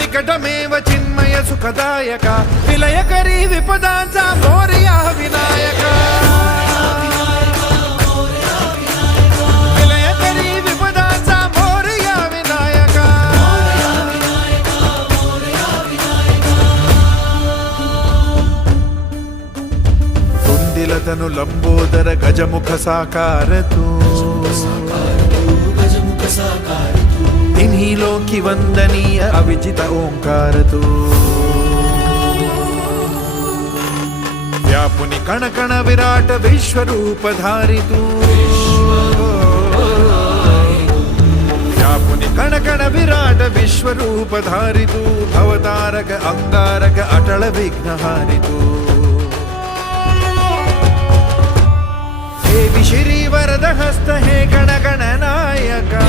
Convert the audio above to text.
विकटमेव चिन्मय सुखदायक विलयकरी विपदांचा मोरया विनायक विलयकरी विपदांचा मोरया विनायक कुंदिलतनु लंबोदर गजमुख साकार तू तिन्ही लोकी वंदनीय अविजित ओंकार तू व्यापुनि कण कण विराट विश्वरूप धारी तू व्यापुनि कण कण विराट विश्वरूप धारी तू भवतारक अंगारक अटल विघ्नहारी तू देवी श्री वरद हस्त हे गण गण नायका